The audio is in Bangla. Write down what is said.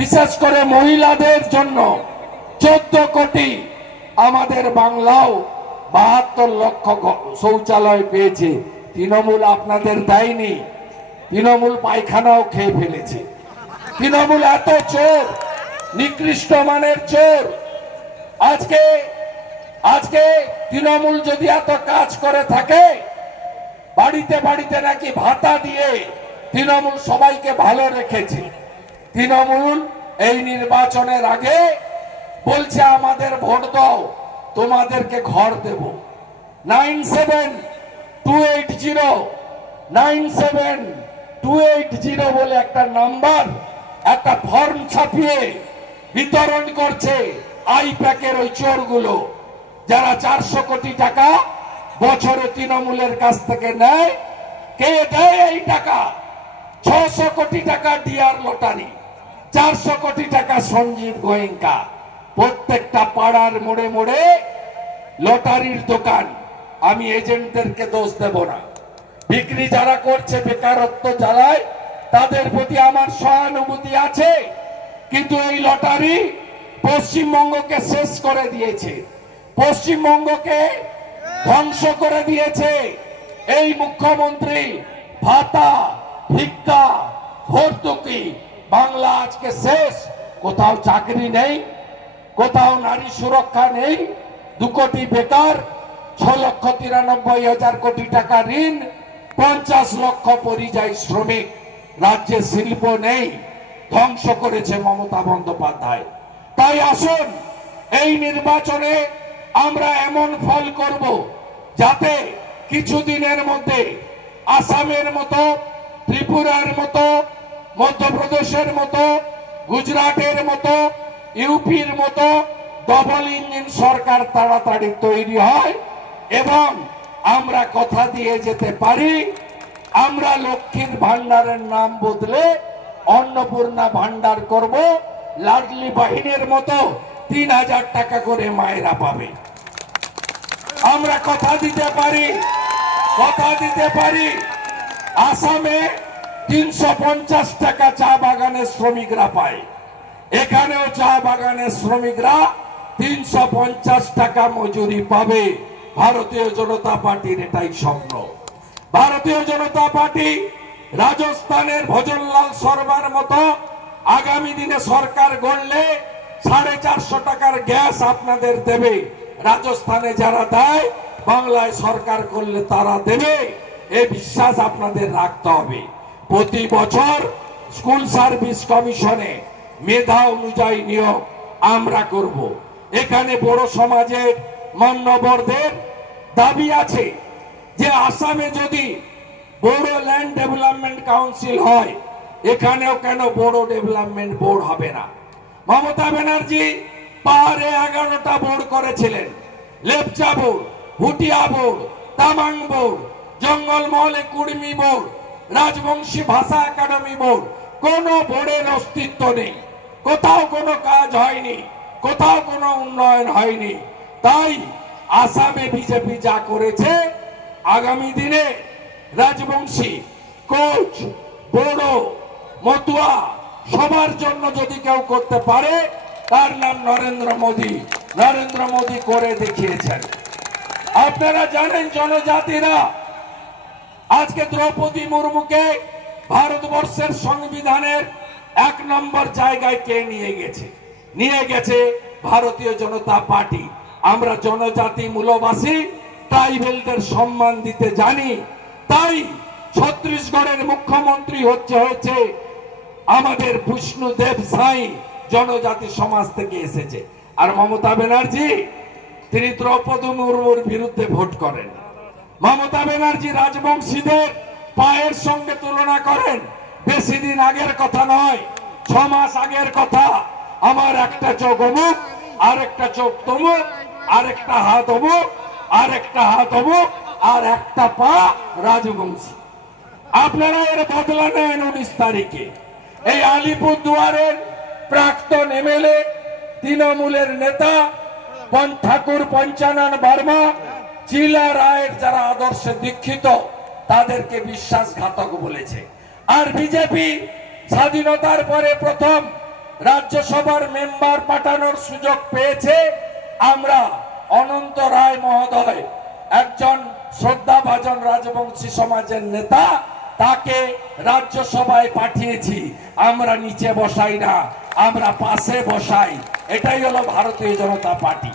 বিশেষ করে মহিলাদের জন্য 14 কোটি, আমাদের বাংলাও 72 লক্ষ শৌচালয় পেয়েছে। তৃণমূল আপনাদের দেয়নি, তৃণমূল পায়খানাও খেয়ে ফেলেছে। তৃণমূল এত চোর, নিকৃষ্ট মানের চোর। আজকে তৃণমূল যদি এত কাজ করে থাকে, বাড়িতে বাড়িতে নাকি ভাতা দিয়ে তৃণমূল সবাইকে ভালো রেখেছে। তৃণমূল এই নির্বাচনের আগে বলছে আমাদের ভোট দাও, তোমাদেরকে ঘর দেব। 9728097280 বলে একটা নাম্বার, একটা ফর্ম ছাপিয়ে বিতরণ করছে আইপ্যাকের ওই চোরগুলো, যারা 400 কোটি টাকা বছরে তৃণমূলের কাছ থেকে নেয়। কে দেয় এই টাকা? 600 কোটি টাকা ডিআর লটারি, 400 কোটি টাকা সঞ্জীব গোয়েঙ্কা। প্রত্যেকটা পাড়ার মোড়ে মোড়ে লটারির দোকান। আমি এজেন্টদেরকে দোষ দেব না, বিক্রি যারা করছে বেকারত্ব জ্বালায়, তাদের প্রতি আমার সহানুভূতি আছে। কিন্তু এই লটারি পশ্চিমবঙ্গকে শেষ করে দিয়েছে, পশ্চিমবঙ্গকে ধ্বংস করে দিয়েছে। এই মুখ্যমন্ত্রী ভাতা, ভিক্ষা, ভর্তুকি, বাংলা আজকে শেষ। কোথাও চাকরি নেই, কোথাও নারী সুরক্ষা নেই, 2 কোটি বেকার, 6,93,000 কোটি টাকা ঋণ, 50 লক্ষ পরিযায়ী শ্রমিক, রাজ্যে শিল্প নেই। ধ্বংস করেছে মমতা বন্দ্যোপাধ্যায়। তাই আসুন এই নির্বাচনে আমরা এমন ফল করব যাতে কিছুদিনের মধ্যে আসামের মতো, ত্রিপুরার মতো, মধ্যপ্রদেশের মতো, গুজরাটের মতো, ইউপির মতো ডবল ইঞ্জিন সরকার তাড়াতাড়ি তৈরি হয় এবং আমরা কথা দিয়ে যেতে পারি আমরা লক্ষ্মীর ভান্ডারের নাম বদলে অন্নপূর্ণা ভান্ডার করব। লাডলি বাহিনীর মতো 3000 টাকা করে মায়েরা পাবে। আমরা কথা দিতে পারি। আসামে 350 টাকা চা বাগানের শ্রমিকরা পায়, এখানেও চা বাগানের শ্রমিকরা 350 টাকা মজুরি পাবে। ভারতীয় জনতা পার্টির এটাই স্বপ্ন। ভারতীয় জনতা পার্টি রাজস্থানের ভজনলাল শর্মার মতো আগামী দিনে সরকার গড়লে 450 টাকার গ্যাস আপনাদের দেবে। রাজস্থানে যারা দেয়, বাংলায় সরকার করলে তারা দেবে। এই বিশ্বাস আপনাদের রাখতে হবে। প্রতি বছর স্কুল সার্ভিস কমিশনে মেধা অনুযায়ী নিয়োগ আমরা করব। এখানে বড় সমাজের মান্যবরদের দাবি আছে যে আসামে যদি বড় ল্যান্ড ডেভেলপমেন্ট কাউন্সিল হয়, এখানেও কেন বড় ডেভেলপমেন্ট বোর্ড হবে না? মমতা ব্যানার্জি পাহাড়ে 11টা বোর্ড করেছিলেন, Lepcha board, Bhutia board, Tamang board, জঙ্গলমহলে কুর্মী বোর্ড, রাজবংশী ভাষা একাডেমি বোর্ড। কোন বোর্ডের অস্তিত্ব নেই, কোথাও কোনো কাজ হয়নি, কোথাও কোনো উন্নয়ন হয়নি। তাই আসামে বিজেপি যা করেছে, আগামী দিনে রাজবংশী, কোচ, বড়ো, মতুয়া সবার জন্য যদি কেউ করতে পারে, তার নাম নরেন্দ্র মোদী। নরেন্দ্র মোদী করে দেখিয়েছেন। আপনারা জানেন জনজাতিরা আজকে দ্রৌপদী মুর্মুকে ভারতবর্ষের সংবিধানের 1 নম্বর জায়গায় কে নিয়ে গেছে ভারতীয় জনতা পার্টি। আমরা জনজাতি মূলবাসী, ট্রাইবেলদের সম্মান দিতে জানি। তাই ছত্তিশগড়ের মুখ্যমন্ত্রী হয়েছে আমাদের বিষ্ণুদেব সাই, জনজাতি সমাজ থেকে এসেছে। আর মমতা ব্যানার্জি তিনি দ্রৌপদী মুর্মুর বিরুদ্ধে ভোট করেন। মমতা ব্যানার্জি রাজবংশীদের পায়ের সঙ্গে তুলনা করেন। বেশি দিন আগের কথা নয়, 6 মাস আগের কথা। আমার একটা চোখ অমুক, আর একটা চোখ তমুক, আর একটা হাত অমুক, আর একটা হাত অমুক, আর একটা পা রাজবংশী। আপনারা এর বদলা নেন 19 তারিখে। এই আলিপুরদুয়ারের প্রাক্তন এমএলএ, তৃণমূলের নেতা ঠাকুর পঞ্চানন বর্মা, চিলা রায়ের যারা আদর্শে দীক্ষিত, তাদেরকে বিশ্বাসঘাতক বলেছে। আর বিজেপি স্বাধীনতার পরে প্রথম রাজ্যসভার মেম্বার পাঠানোর সুযোগ পেয়েছে। আমরা অনন্ত রায় মহোদয় একজন শ্রদ্ধাভাজন রাজবংশী সমাজের নেতা, তাকে রাজ্যসভায় পাঠিয়েছি। আমরা নিচে বসাই না, আমরা পাশে বসাই। এটাই হলো ভারতীয় জনতা পার্টি।